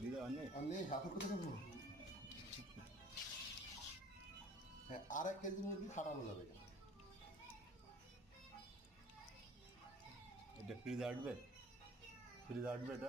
দিদা অনেক আর নেই হাতের কথা কেন? হ্যাঁ, আর 1 কেজি মুরগি খাটানো যাবে কেন? এটা ফ্রিজে আটবে এটা